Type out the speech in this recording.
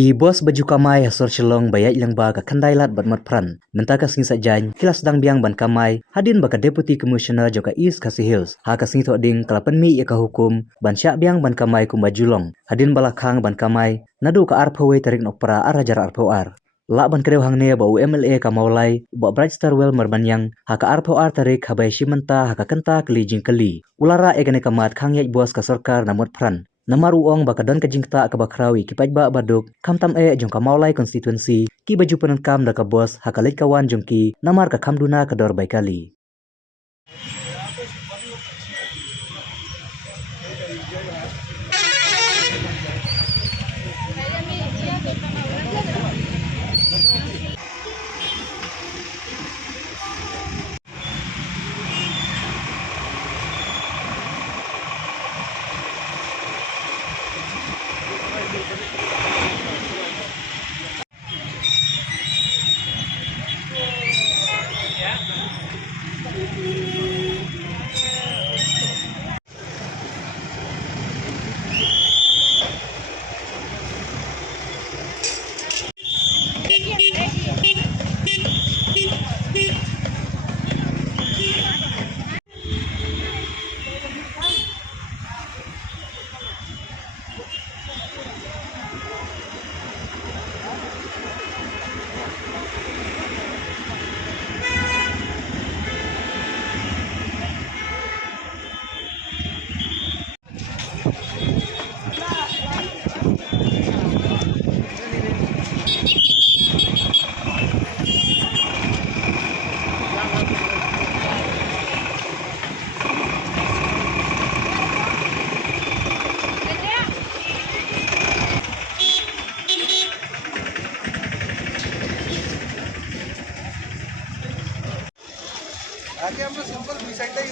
Ki bos baju kamai hasor celong bayat lengba ka kandai lat bat mat pran. Mentaka sing sajany kilas dang biang ban kamai hadin baka deputy commissioner joka East Khasi Hills. Ha ka sing thoding kalapan mi ya ka hukum ban syak biang ban kamai kumba julong. Hadin balakhang ban kamai nadu ka arpawe tarik nokpra arajar arpawar. Lak ban kedeu hangne ba UMLA ka maulai ba Bright Star Well merbanyang ha ka arpawar tarik habai shimenta ha ka kenta keli jingkeli. Ulara egane kamat khang yai bos ka sarkar namot pran. Namar uong baka don kajingta ka bakrawi ki pajba baduk kamtam jong ka maulai constituency ki baju penenkam da ka bos hakalit kawan jong ki namar ka kamduna ka dor baikali. আগে আমরা সিম্পল বিষয়টাই